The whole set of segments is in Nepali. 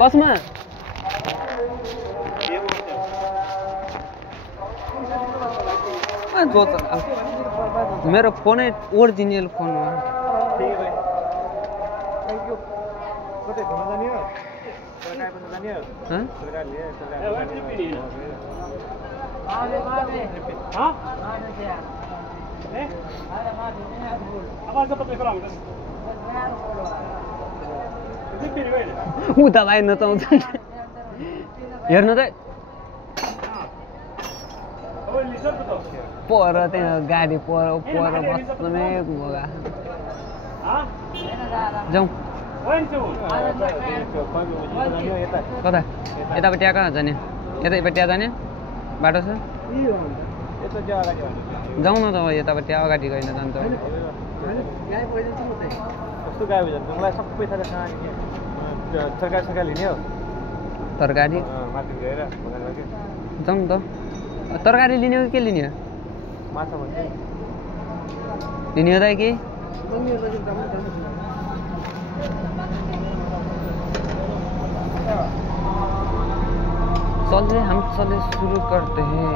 कसमा मेरो फोनै ओरिजिनल फोन हो उता भाइ नचाउँछ हेर्नु त पर त्यहाँ गाडी पर बस्ने जाउँ कता यतापट्टि कहाँ जाने यतापट्टि जाने बाटो छ जाउँ न त यतापट्टि अगाडि गएन जान्छ तरकारी जाउँ त तरकारी लिने हो कि के लिने हो लिने हो त कि चलिए हम चलिए शुरू करते हैं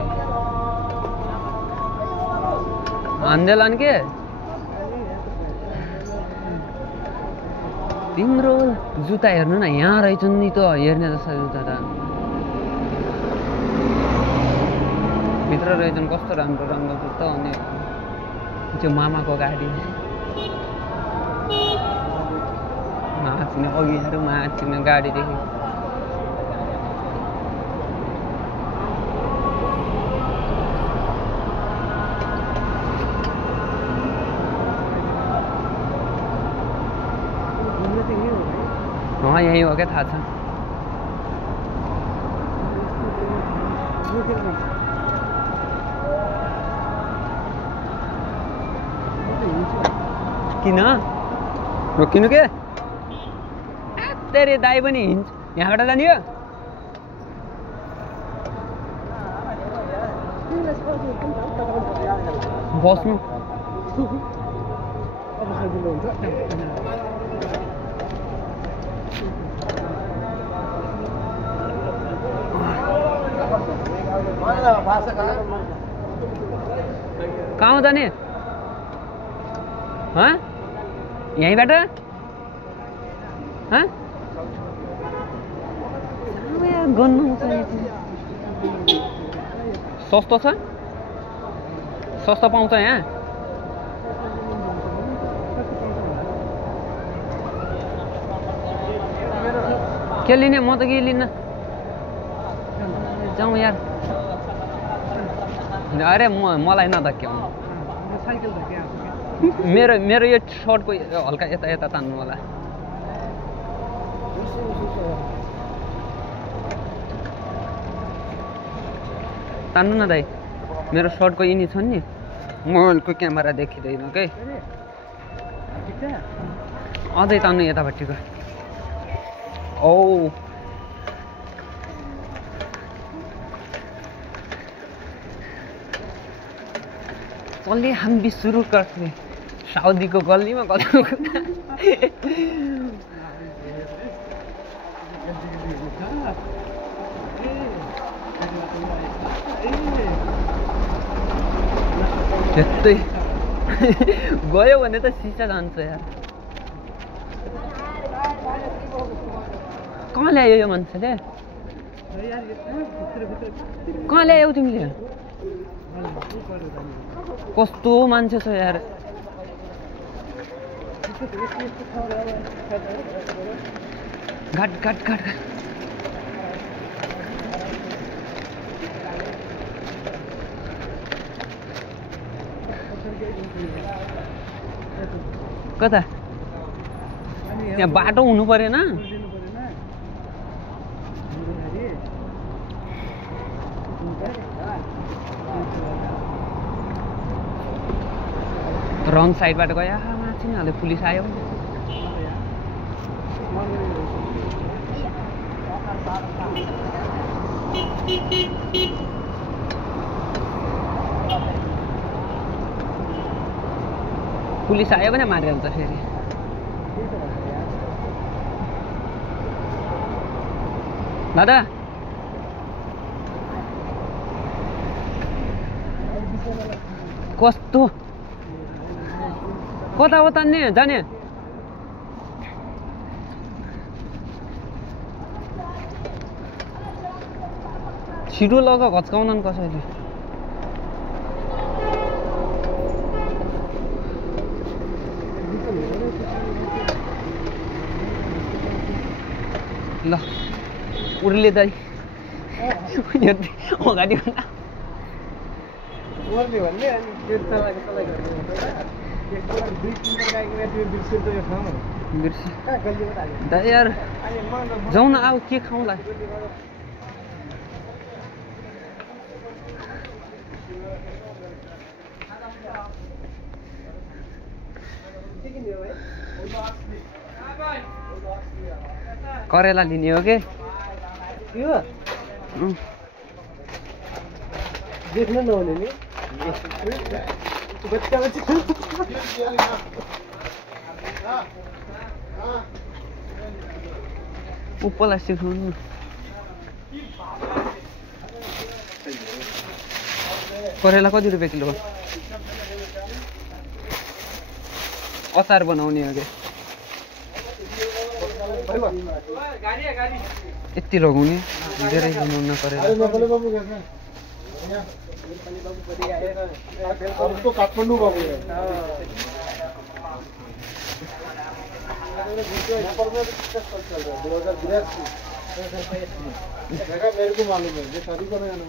आंदोलन के तिम्रो जुत्ता हेर्नु न यहाँ रहेछन् नि त हेर्ने जस्तो जुत्ता त भित्र रहेछन् कस्तो राम्रो राम्रो जुत्ता अनि त्यो मामाको गाडी माछिने अघिहरू माछिने गाडीदेखि यही हो क्या थाहा छ किन रोकिनु के तेरे दाइ पनि हिँड्छ यहाँबाट जाने हो बस्नु कहाँ जाने यहीँबाट सस्तो छ सस्तो पाउँछ यहाँ के लिने म त के लिन्न जाउँ यार अरे मलाई नधक्क्याउनु मेरो यो सर्टको हल्का यता यता तान्नु होला तान्नु न दाइ मेरो सर्टको यिनी छन् नि मोबाइलको क्यामेरा देखिँदैन के अझै तान्नु यतापट्टिको औ चलिए हम भी शुरू करते हैं साउदी को गली में कदम त्यस्तै गयो भने त सिसा जान्छ यार कहाँ ल्यायो यो मान्छेले कहाँ ल्यायौ तिमीले कस्तो मान्छे छ यार घाट घाट घाट कता यहाँ बाटो हुनु परेन रङ साइडबाट गयो माथि न हाले पुलिस आयो पुलिस आयो भने मारिहाल्छ फेरि दादा कस्तो कता हो तान्ने जाने छिटो लग घच्काउन नि कसैले ल उर्ले दाइ अगाडि दाइ यार जाउँ न अब के खाउँला करेला लिने हो के देख्न नहुने नि प्लास्टिक खाउनु करेला कति रुपियाँ किलो हो अचार बनाउने हो के यति लगाउने धेरै बनाउन करेला काठमाडौँ मेरे को मालूम है शादी करने जाना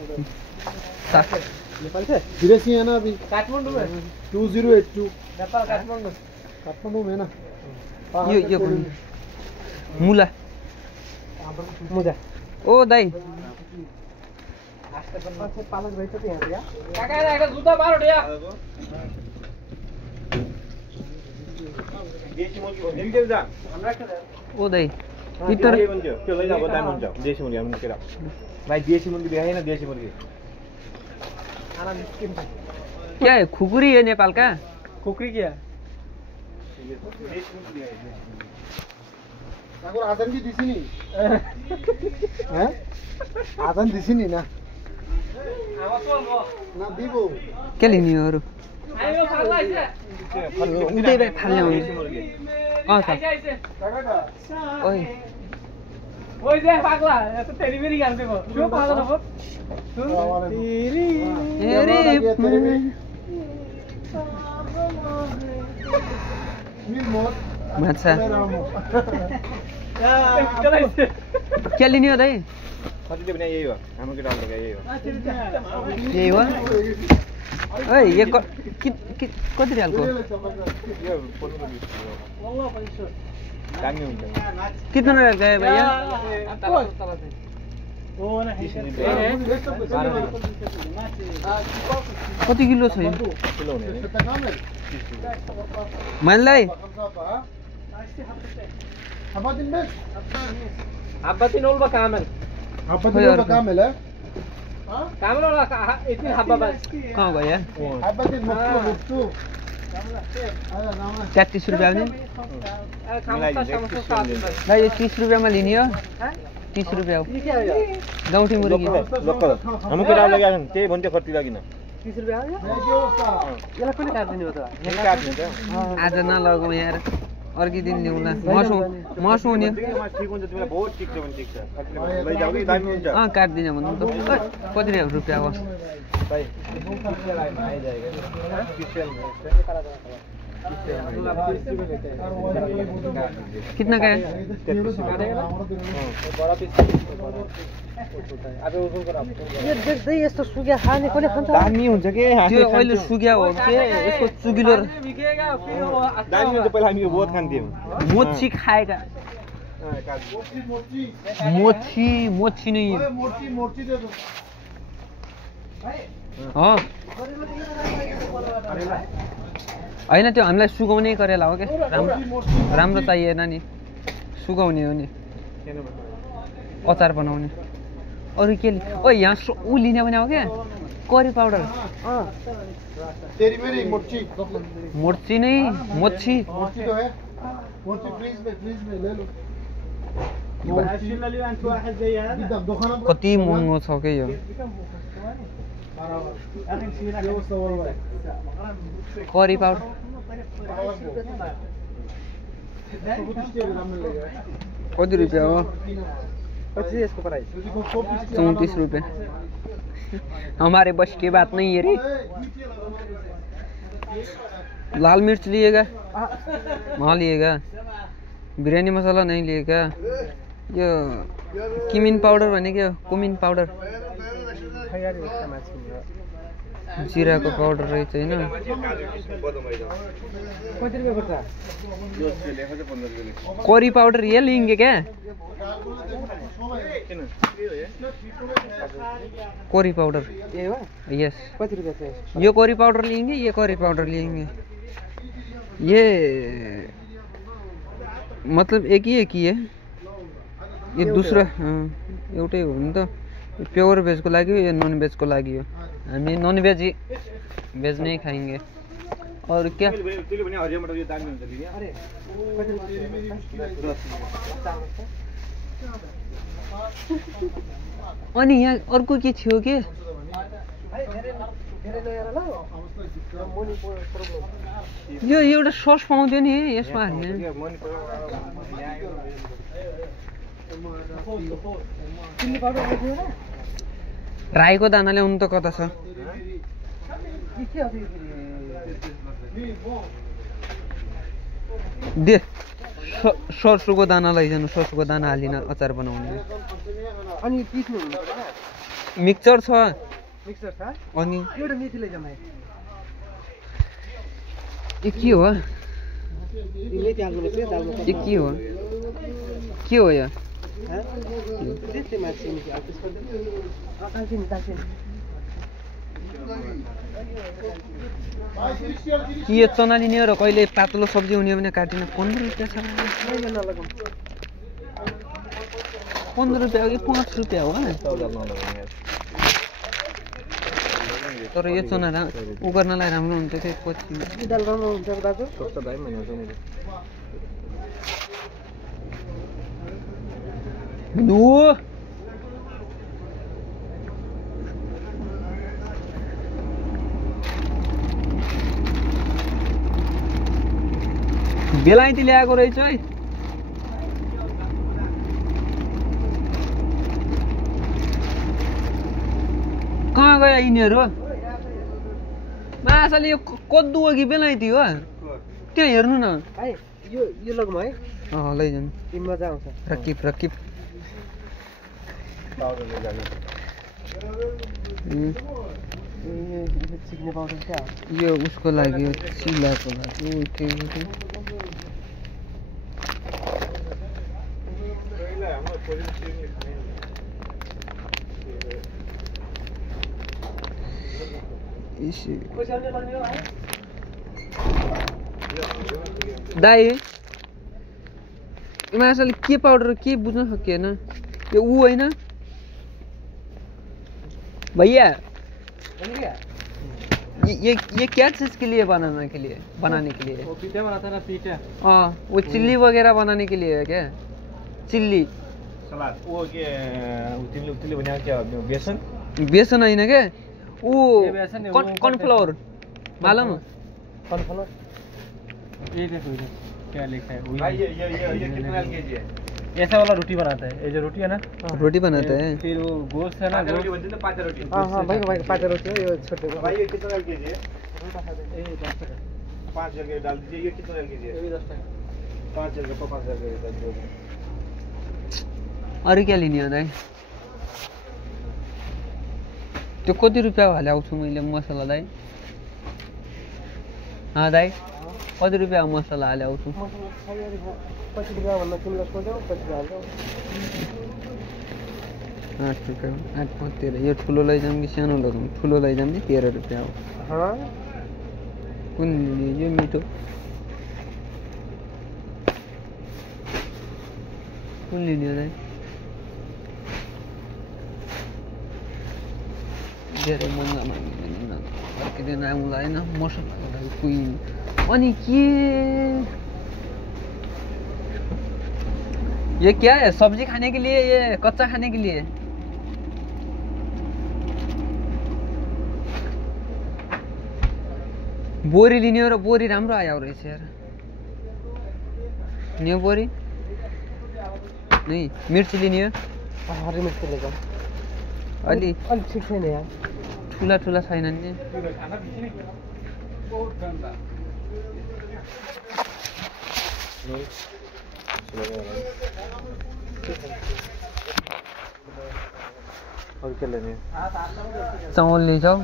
नेपाल से विदेशी है ना अभी काठमांडू में 2082 नेपाल काठमांडू में ना यो मुला मुजा ओ दाइ पालक भाइ चाहिँ यहाँ या काका आएको जुत्ता बार उठ्या देशी मुर्गी हो देऊ जा ओ दाइ इतर त्यो लैजा अब दाम हुन्छ देशी मुर्गी हामी केरा भाइ देशी मुर्गी देखाइन देशी मुर्गी आना स्किन क्या है खुकुरी है नेपाल का खुकुरी क्या नागुर आदन भी दिसी नहीं हैं आदन दिसी नहीं ना ना दीबो क्या लिने हो आयो फाल्ला आइसे उतै रे फाल्ने हो त ओइ ओइ जे पागला यस्तो तेरी मेरी गान्थेको त्यो पागला हो तेरी अरे मिल मोर अच्छा क्या लिने हो दाइ कति पनि यही हो हाम्रो केटा लगा यही हो यही हो ओइ ये कति रियालको यो 15 दामी हुन्छ कितना रियाल का है भैया कति किलो छ यो किलो हुने मनलाई दिन में Habbatin olba kaamel. दिन का काम है Kaamel ola itin habba bas. कहाँ गयो दिन मुक्तु 33 रुपियाँ नि दाइ यो 30 रुपियाँमा लिने हो 30 रुपियाँ हो गौठी मुर्गी लोकल हाम्रो केटा लगा त्यही भन्थ्यो कति लागिन 30 रुपैयाँ हो यसलाई पनि काट्दिनु हो त आज नलगौँ यार अर्कै दिन ल्याउँला मसो हुने ठिक हुन्छ तिमीलाई बहुत ठिक छ भने ठिक छ लैजाऊ कि दामी हुन्छ काट्दिनँ भन्नु त कति रुपियाँ हो भाइ कितना का है यो देख्दै यस्तो सुग्या खाने कसले खान्छ दामी हुन्छ के त्यो अहिले सुग्या हो के यसको चुगिलो दामी हुन्छ पहिला हामी बहुत खान्थ्यौँ मोची खाएका मोची नै मोर्ची दे दो होइन त्यो हामीलाई सुगाउने करेला हो क्या राम्रो चाहिएन नि सुगाउने हो नि अचार बनाउने अरू के ओ यहाँ ऊ लिने भने हो क्या करी पाउडर तेरी मेरी मोची मोर्ची नहीं मोची मोची तो है मोची फ्रीज में ले लो कति महँगो छ के यो करी पाउडर कति रुपियाँ हो 34 रुपये हमारे बस की बात नहीं है रे लाल मिर्च लिएगा वहाँ लिएगा बिरयानी मसाला नहीं लिएगा यो किमिन पाउडर भने के हो कुमिन पाउडर जीरा को पाउडर रहेछ हैन करी पाउडर ये लेंगे क्या करी पाउडर यस ये करी पाउडर लेंगे ये करी पाउडर लेंगे ये मतलब एक ही है ये दूसरा एउटै हो नि त प्योर वेज को लागि यो नन वेज को लागि हो हामी नन वेज नहीं खाएंगे और क्या अनि यहाँ अर्को के थियो के यो एउटा सस पाउँथ्यो नि यसमा हाल्ने राईको दाना ल्याउनु त कता छ दे सरसोको दाना लैजानु सरसोको दाना हालिन अचार बनाउने अनि पिस्नु मिक्सचर छ अनि एउटा मेथी लैजाऊ यो के हो मेथी हाल्नुपर्छ दालमा यो के हो यो त्यस्तै मान्छे कि यो चना लिने हो र कहिले पातलो सब्जी हुने भने काटिन 15 रुपियाँ छ 15 रुपियाँ कि 5 रुपियाँ हो तर यो चना उ गर्नलाई राम्रो हुन्छ त्यो पछि दाल राम्रो हुन्छ दाजु लु बेलायती ल्याएको रहेछ है कहाँ गयो यिनीहरू माछाले यो कद्दु हो कि बेलायती हो त्यहाँ हेर्नु न यो लगौँ है लैजानु मजा आउँछ रकिब सिक्ने पाउडर क्या यो उसको लागि चिलाको लागि दाइ माछाले के पाउडर के बुझ्न सकिएन यो ऊ होइन भैया ये क्या चीज के लिए बनाने के लिए पीठा बनाता है ना पीठा वो चिल्ली वगैरह बनाने के लिए है क्या चिल्ली सलाद वो के उतिले बना क्या बेसन होइन क्या वो कॉर्नफ्लोर मालूम कॉर्नफ्लोर ये देखो क्या लिखा है भाई ये कितना केजी है ऐसा वाला रोटी बनाता है ये जो रोटी है ना रोटी बनाता है फिर वो गोश्त है ना रोटी बनती है ना पाँच रोटी हाँ भाई पाँच रोटी हो ये छोटे भाई ये कितना केजी है 5 जगह डाल दीजिए ये कितना केजी है 5 जगह को 5 जगह डाल दीजिए अरू क्या लिने हो दाइ त्यो कति रुपियाँ हाल्याउँछु मैले मसला दाइ दाइ कति रुपियाँ मसला हाल्याउँछु 50 रुपियाँ भन्दा तिमीलाई सोध्यौ 50 हाल्छौ 8 रुपियाँ 8 13 यो ठुलो लैजाउँ कि सानो लैजाउँ ठुलो लैजाउँ कि 13 रुपियाँ हो कुन यो मिठो कुन लिने हो दाइ धेरै महँगा माग्दैन अर्कै दिन आउँला होइन मसलाको लागि क्विन अनि के ये क्या है सब्जी खाने के लिए ये कच्चा खाने के लिए बोरी लिने हो र बोरी राम्रो आयो रहेछ यार न्यू बोरी नहीं मिर्ची लिने हो हरी मिर्ची ले जाऊ अलि अलि ठिक छैन यार ठुला ठुला छैनन् नि और क्या लेने चावल ले जाओ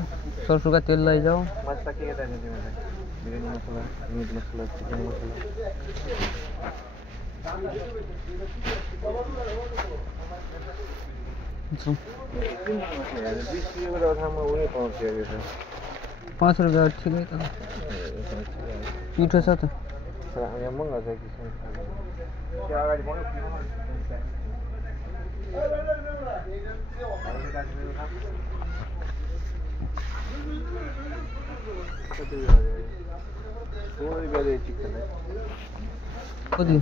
सरसों का तेल ले जाओ मसाला के लेने थे बिरयानी मसाला मीट मसाला चिकन मसाला जाओ 20 रुपये का था मैं वही पहुंच गया था 5 रुपये ठिकै त मिठो छ त यहाँ महँगा छ कि क्या अगाडि बढ्यो कति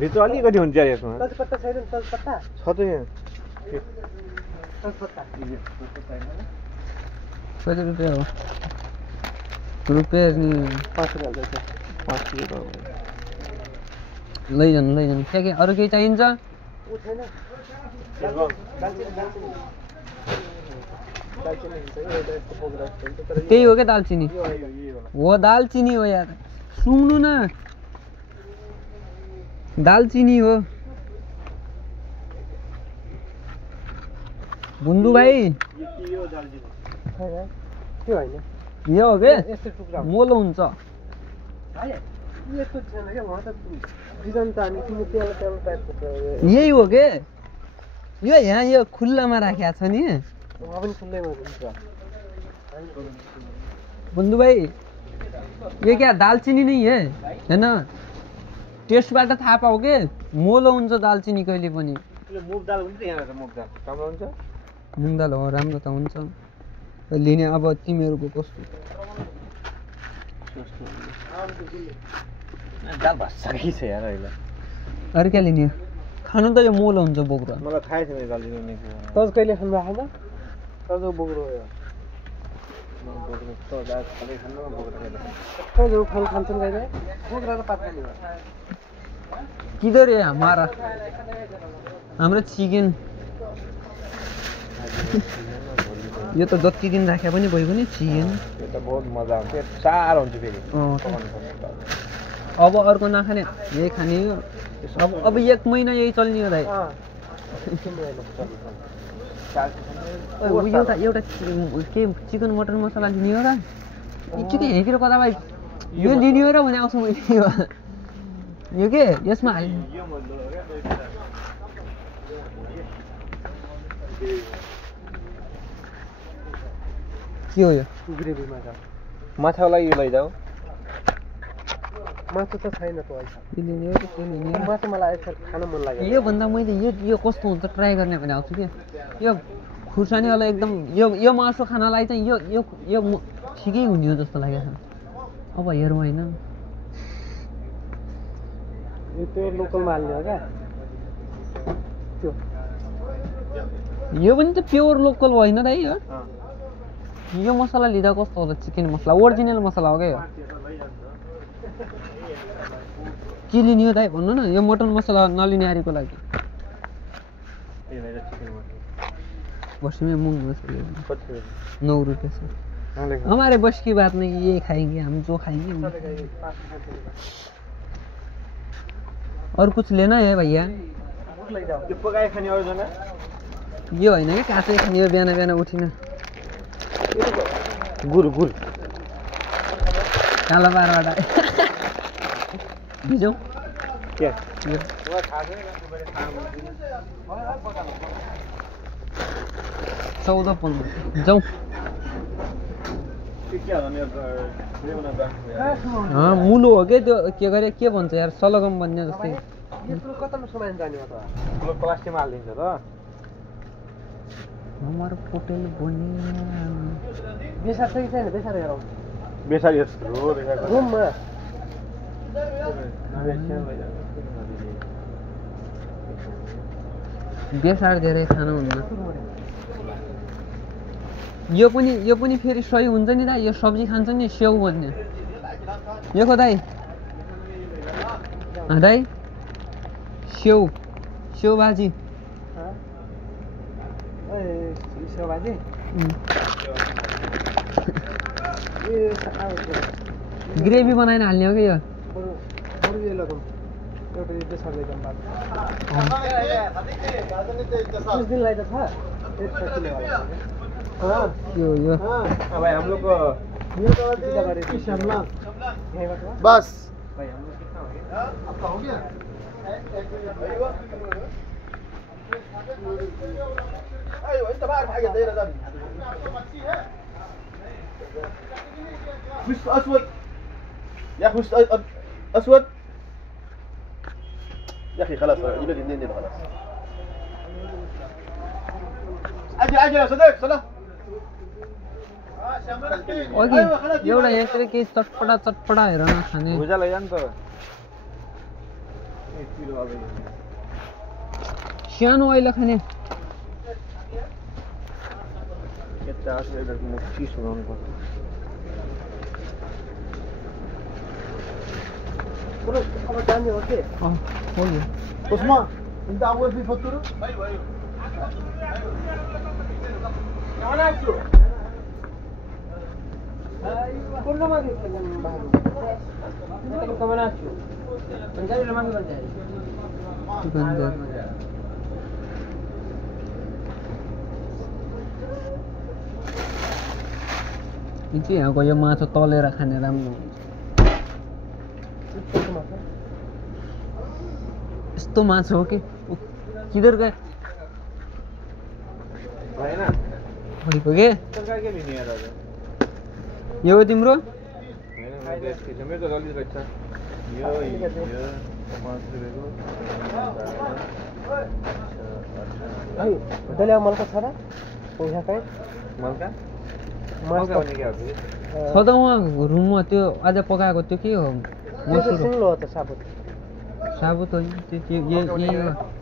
भित्र अलिकति हुन्छ यार यसमा तेजपत्ता छैन तेजपत्ता छ त यहाँ तेजपत्ता कति रुपियाँ हो रुपियाँ नि 5 रुपैयाँ हाल्दैछ 5 रुपियाँ लैजानु के अरू केही चाहिन्छ उ छैन दालचिनी हुन्छ एउटा यस्तो पोगरा हुन्छ तर त्यही हो क्या दालचिनी हो दालचिनी हो यार सुन्नु न दालचिनी हो बुन्दु भाइ त्यो होइन यो हो के यस्तो टुक्रा मोलो हुन्छ यस्तो छैन क्या उहाँ त बिजन त हामी तिम्रो तेल टाइपको छ यही हो के यो यहाँ यो खुल्लामा राखेको छ नि उहाँ पनि खुल्लैमा हुन्छ बुन्दु भाइ ये क्या दालचिनी नहीं है हैन टेस्टबाट थाहा पाऊ के मोलो हुन्छ दालचिनी कहिले पनि मुग दाल हुन्छ यहाँ मुग दाल राम्रो हुन्छ मुङ दाल हो राम्रो त हुन्छ लिने अब तिमीहरूको कस्तो दाल भसकै छ यार अहिले अरू क्या लिने खानु त यो मोलो हुन्छ बोक्रो मलाई थाहै छैन दाल दिने के तज कहिले खानु भएको तज बोक्रो हो बोक्रो त दाल खाँदै खानु बोक्रो खाँदै तज फल खान्छन् कहिले बोक्रा र पात खाने भयो किधर है हमारा हाम्रो चिकन यो त जति दिन राखे पनि भइगयो नि चिकन यो त बहुत मजा आउँछ साह्रो हुन्छ फेरि अब अर्को नखाने यही खाने हो अब 1 महिना यही चल्ने हो दाइ एउटा के चिकन मटन मसला लिने हो र एकचोटि हेरेर कता भाइ यो लिने हो र भने आउँछु मैले यो के यसमा हाल्ने के हो यो ग्रेभी माछा माछाको लागि यो लैजाऊ मासु त छैन त अहिले यो लिने हो कि त्यो लिने हो मासु मलाई यसो खान मन लाग्यो यो भन्दा मैले यो कस्तो हुन्छ ट्राई गर्ने भने आउँछु कि यो खुर्सानीवाला एकदम यो मासु खानलाई चाहिँ यो ठिकै हुने हो जस्तो लागेको छ अब हेरौँ होइन यो त्यो लोकलमा हाल्ने हो क्या त्यो यो पनि त प्योर लोकल होइन दाइ हो यो मसला लिँदा कस्तो होला चिकन मसला ओरिजिनल मसला हो क्या यो के लिने हो दाइ भन्नु न यो मटन मसला नलिने आरीको लागि बस में मूंग 9 रुपये से हमारे बस की बात नहीं ये खाएंगे हम जो खाएंगे और कुछ लेना है भैया यो होइन कि काँचै खाने यो बिहान बिहान उठिन गुर कालो बारवटा भिजौँ क्या चौध 15 जाउँ मुलो हो के त्यो के गरे के भन्छ यार सलगम भन्ने जस्तै कतामा सामान जाने हो त प्लास्टिकमा हालिदिन्छ त अमर पोटेल बनिया बेसार छ कि छैन बेसार हेरौँ बेसारी यस्तो देखाएको रुममा बेसार धेरै खानुहुन्न यो पनि फेरि सही हुन्छ नि दाइ यो सब्जी खान्छ नि स्याउ भन्ने यो को दाइ दाइ स्याउ भाजी सेवाजी ग्रेभी बनाएर हाल्ने हो कि यो यो अब हम लोग को बस खुश अस्वद या खुश अस्वद يا اخي خلاص يبقى الاثنين خلاص اجي يا صديق صلاح अघि एउटा यसरी केही चटपटा हेर न खाने भुजा लैजा नि त सानो अहिले खाने Osman, انت اول في فطوره؟ यहाँको यो माछा तलेर खाने राम्रो यस्तो माछा हो कि किधर गए भएन भइपुग्यो के सरकार के लिने यार आज यो हो तिम्रो हैन मेरो त जल्दी रहेछ यो 5 रुपैयाँको भाइ होटल मलका छ र पैसा चाहिँ मलका मलका भने के हो छ त उहाँ रुममा त्यो आज पकाएको त्यो के हो मसुर सुन्नु हो त साबुत साबुत होइन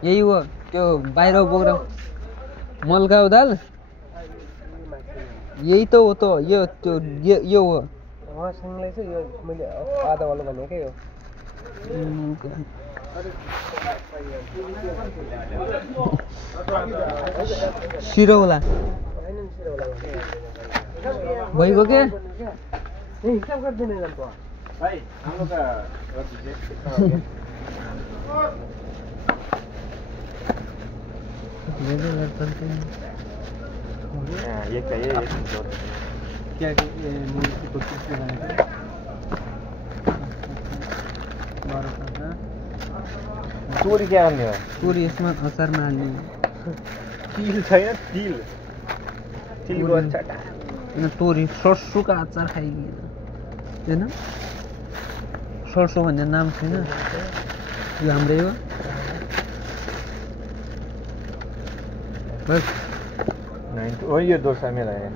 यही हो त्यो बाहिर बोक्रा मल्काउ दाल यही त हो त यो त्यो यो हो उहाँसँगलाई चाहिँ यो मैले आधा वाला भनेकै हो सिरौला भइगयो के हिसाब गरिदिनु जान्छ भाइ हाम्रो का रति ये क्या ये क्या चोरी क्या गर्ने हो पुरी यसमा अचारमा हाल्ने तिल छैन तिल तिलको अचार होइन तोरी सर्सोको अचार खाइदिएन होइन सर्सो भन्ने नाम छैन यो हाम्रै हो बस हो यो दोसा मेरा है म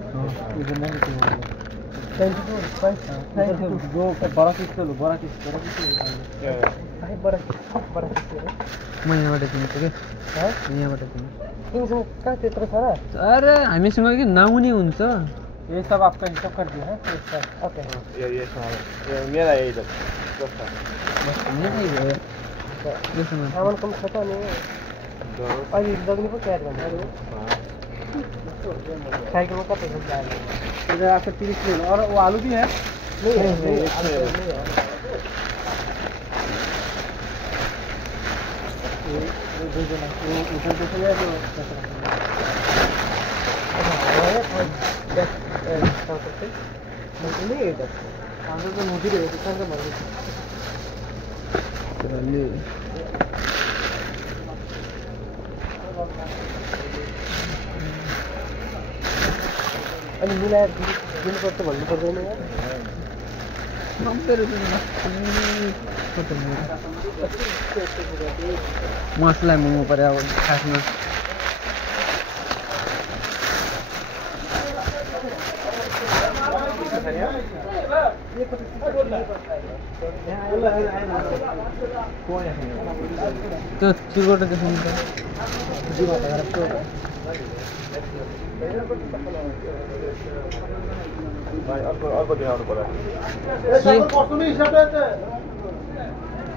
यहाँबाट किन्छु कि यहाँबाट किन्छु तिमीसँग कहाँ त्यत्रो छ र अरे हामीसँग कि नआउने हुन्छ ये सब आपका हिसाब कर दिया है ओके ये मेरा यही दोसा यही भयो यसमा सामान कम छ त अनि अहिले लग्ने पो तयार गर्नु साइकिलमा कति हुन्छ इधर आपका 30 किलो और वो आलू भी है नहीं आलू नहीं है अनि मिलाएर दिनुपर्छ भन्नु पर्दैन यार 90 रुपियाँ मसला मोमो पऱ्यो अब खासमा ये पता त्यो चिरबाट देखाउनु त भाइ अर्को देखाउनु पर्ला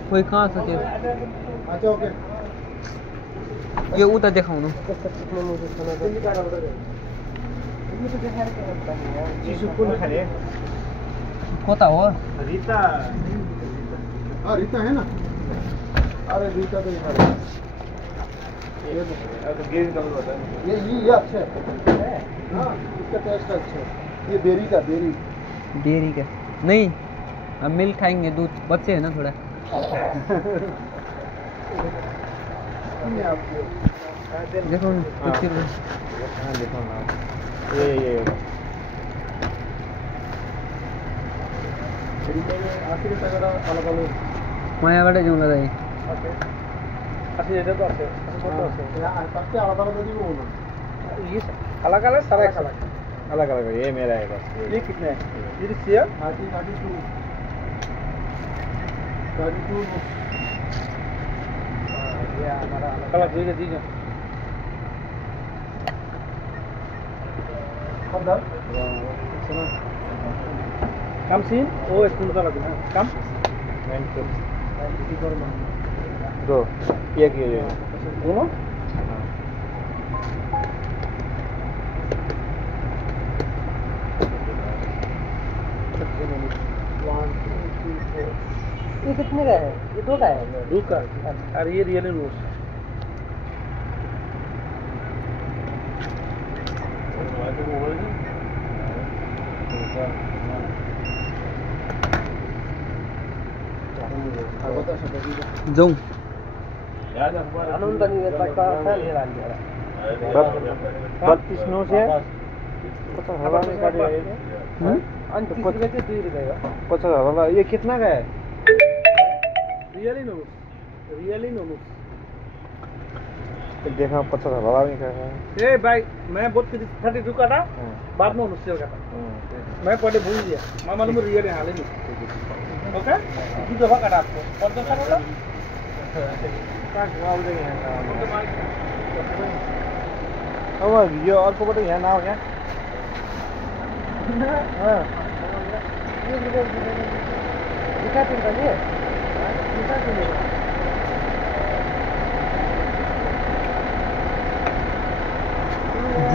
खोइ कहाँ छ त्यो अच्छा ओके यो उता देखाउनु चिसो कुन खाने कता हो रीता हाँ रीता है ना अरे रीता तो इधर है अब ग्रीन कलर होता है ये अच्छा है हाँ इसका टेस्ट अच्छा है ये बेरी का बेरी डेयरी का नहीं हम मिल्क खाएंगे दूध बच्चे हैं ना थोड़ा देखो न, पिक्चर में। हाँ देखो ना ये म यहाँबाट जाउँला दाइ सबसे आलादा आलादा भी वो होना ये अलग अलग सारा अलग अलग अलग ये मेरा है बस ये कितने है ये शेयर 32 ये हमारा अलग दीजिए दीजिए कम सीन वो स्कूल का लगना कम दो एक ये दोनों ये कितने का है ये दो का है दो का और ये रियल नोट्स जाउँ आनंद नहीं रहता का ले ला लिया 32 नोट्स है पचास हवा में काट दिया रुपये के 2 रुपये का 50,000 ये कितना का है रियली नोट्स देखा 50,000 में का है ए भाई मैं बहुत 32 का था बाद में 19 का था मैं पहले भूल गया मैं मालूम रियल हाल ही ओके किस दफा काटा आपको कौन सा काटा अब यो अर्कोबाट यहाँ नआउ यहाँ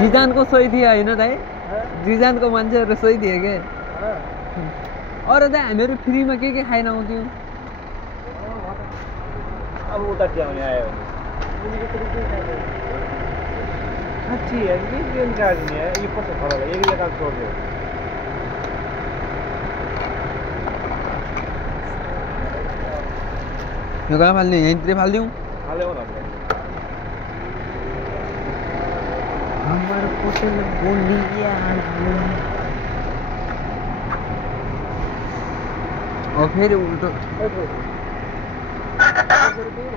जिजानको सही दिए होइन दाइ जिजानको मान्छेहरू सही दिए के अरू दाइ हामीहरू फ्रीमा के खाइन आउँथ्यौँ अब उता च्याउने आयो साँच्ची है ये गेम कार्ड नहीं है ये पता खड़ा है एक जगह छोड़ दो यो कहाँ फाल्ने यहीँतिर फालिदिउँ हाले हो ना हाम्रो पोटल बोलिया फेरि उल्टो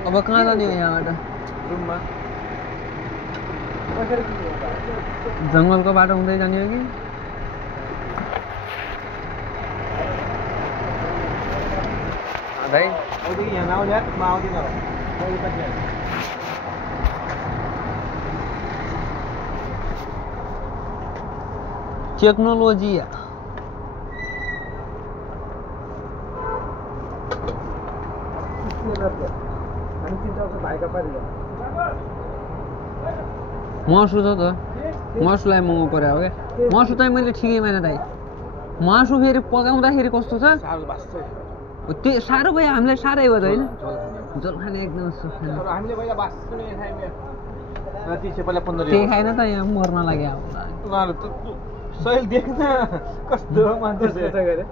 अब कहाँ जाने हो यहाँबाट रुममा जङ्गलको बाटो हुँदै जाने हो कि भाइ ओदी यहाँ नआउ यार म आउँदिन होला म उता जान्छु टेक्नोलोजी मासु छ त मासुलाई महँगो पर्यो क्या मासु चाहिँ मैले ठिकै माने दाइ मासु फेरि पकाउँदाखेरि कस्तो छ त्यो साह्रो भयो हामीलाई साह्रै भयो त होइन झोल खाने एकदम हामीले पहिला बास्ने खायौँ त्यसै पहिला 15 त्यही खाएन त यहाँ मर्न लाग्यो अब सहिल देख्न कस्तो मान्छे गरे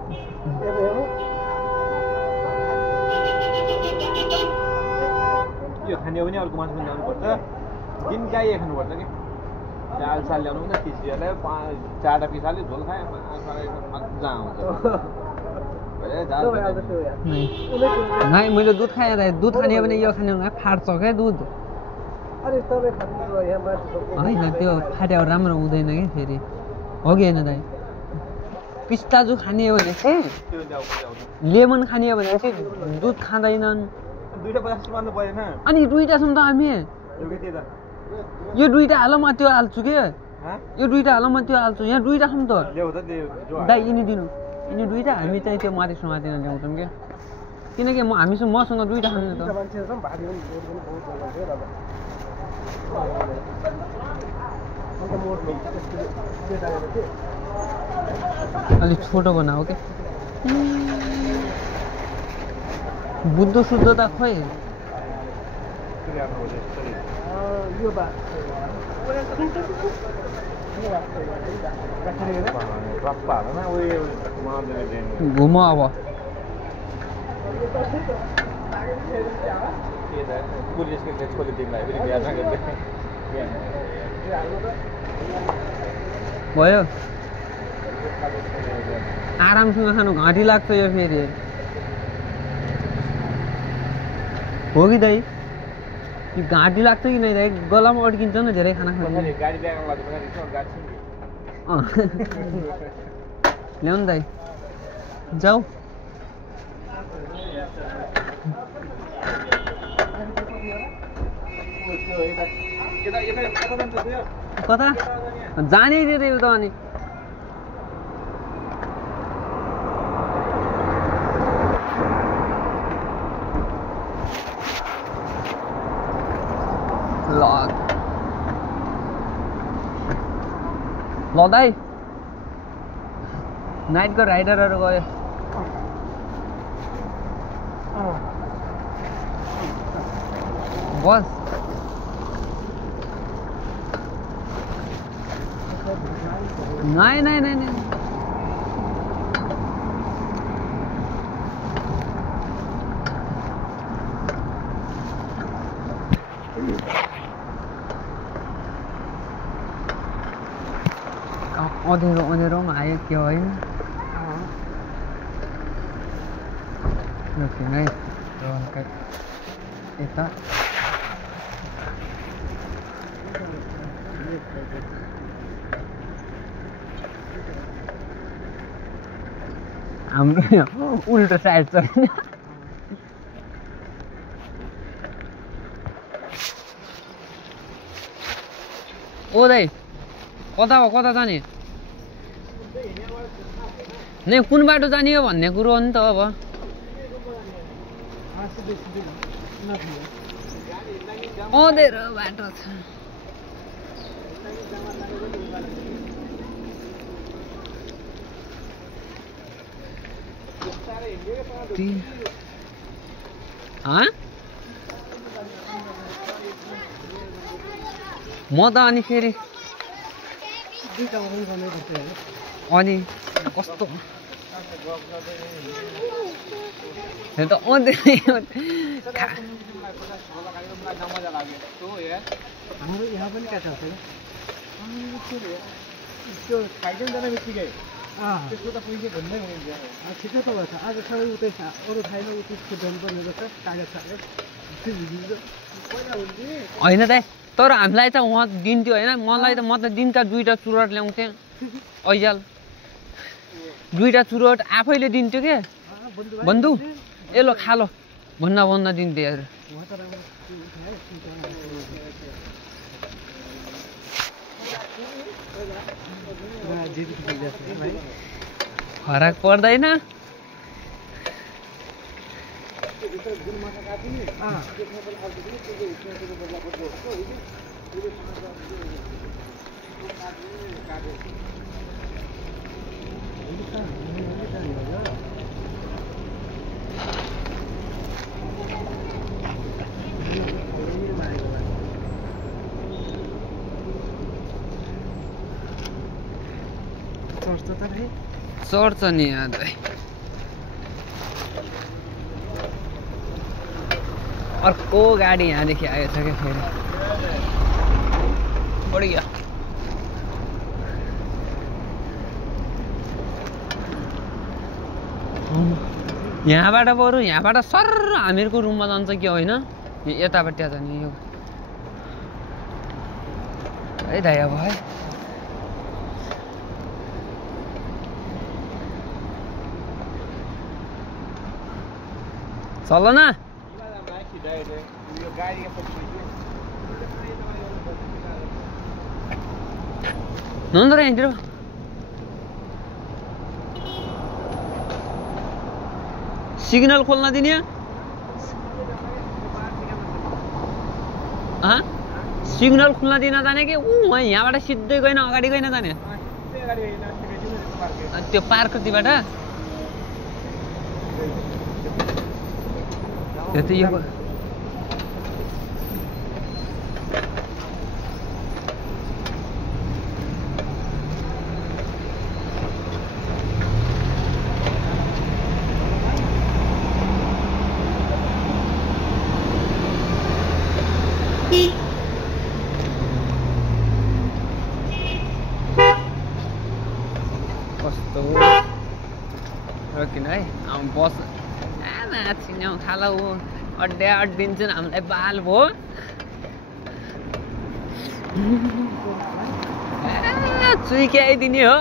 यो खाने हो भने अर्को मासु पनि ल्याउनुपर्छ दिन गाई खानुपर्छ कि दाल साल ल्याउनु पनि 30 रुपियाँलाई 4टा पिस हाल्यो झोल खायो मजा आउँछ नाइ मैले दुध खाएँ दाइ दुध खाने हो भने यो खाने हो भने फाट्छ क्या दुध होइन त्यो फाट्यो राम्रो हुँदैन कि फेरि हो कि होइन दाइ पिस्ताजु खाने हो भने चाहिँ त्यो ल्याउ लेमन खाने हो भने चाहिँ दुध खाँदैनन् 250 मान्नु परेन अनि दुईटा छौँ त हामी यो दुईटा हाल म त्यो हाल्छु के यो दुईटा हाल म त्यो हाल्छु यहाँ दुईटा छौँ त ल्याउ त दाइ यिनी दिनु यिनी दुईटा हामी चाहिँ त्यो माथि समातिन ल्याउँछौँ क्या किनकि मसँग दुईटा खानु त अलिक छोटो बनाऊ क्या बुद्ध शुद्ध त खोइ घुम अब भयो आरामसँग खानु घाँटी लाग्छ यो फेरि हो कि दाइ यो घाँटी लाग्छ कि नै दाइ गलामा अड्किन्छ नि धेरै खाना खानु ल्याउनु दाइ जाऊ कता जाने रे उता अनि ल दाइ नाइटको राइडरहरू गयो बस नहीं अँधेरोमा आयो के होइन है यता हाम्रो उल्टो साइड छ ओ दाइ कता जाने नै कुन बाटो जाने हो भन्ने कुरो हो नि त अब अँधेरो बाटो छ म त अनि फेरि अनि कस्तो त हाम्रो यहाँ पनि क्या छ त्यो खाइदिँदैन बित्तिकै त्यसको त पैसा भन्दै हुन्छ ठिकै त भएछ आज सबै उतै अरू खाएन उतै छुट्याउनु पर्ने रहेछ कागज सागज होइन दाइ तर हामीलाई त उहाँ दिन्थ्यो होइन मलाई त म त दिन्छ दुईटा चुरोट ल्याउँथेँ ऐजाल दुईटा चुरोट आफैले दिन्थ्यो के बन्धु एलो खालो भन्न दिन्थ्यो यार फरक पर्दैन चढ्छ नि याद अर्को गाडी यहाँदेखि आएछ क्या फेरि बढिया यहाँबाट बरु यहाँबाट सर हामीहरूको रुममा जान्छ कि होइन यतापट्टि जाने यो है दाइ अब है चल न नन्दर यहाँतिर सिग्नल खोल्न दिने सिग्नल खोल्न दिन जाने कि यहाँबाट सिधै गएन अगाडि गएन जाने त्यो पार्कतिबाट कस्तो किन है बस माथि न्याउ खाला हो अड्डिन्छ हामीलाई बाल भयो चुइके आइदिने हो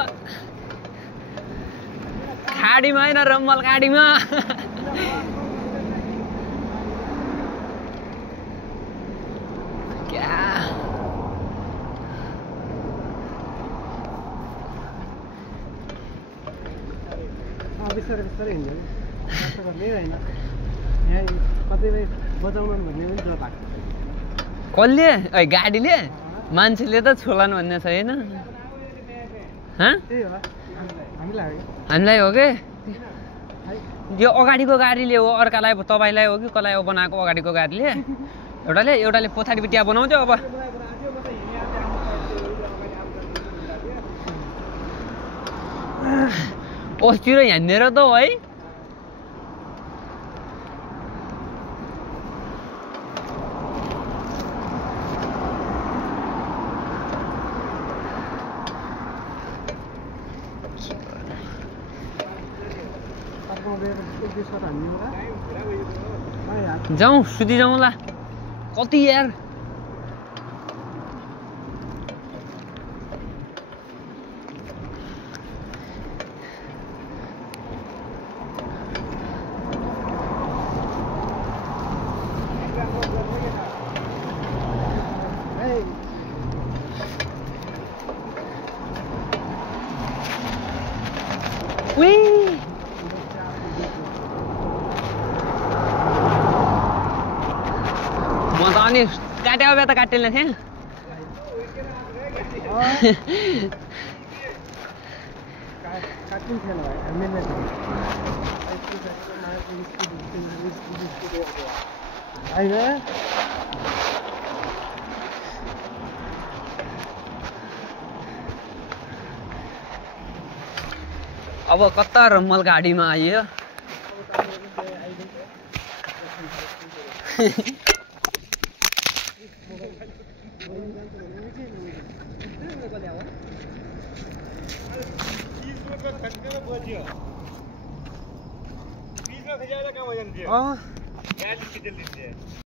खाडीमा होइन रम्मल गाडीमा क्या बिस्तारै बिस्तारै हिँड्यो गर्ने होइन यहाँ कतिपय बजाउनु भन्ने पनि डर लाग्छ कसले गाडीले मान्छेले त छोलान् भन्ने छ होइन त्यही हो हामीलाई हो कि यो अगाडिको गाडीले हो अर्कालाई तपाईँलाई हो कि कसलाई हो बनाएको अगाडिको गाडीले एउटाले पोथाडी बिटिया बनाउँथ्यो अब अस्तिर यहाँनिर त है जाउँ सुति जाउँला कति यार म त अनि काट्यो भए त काटेन थिएँ अब कता रम्मल गाडीमा आइयो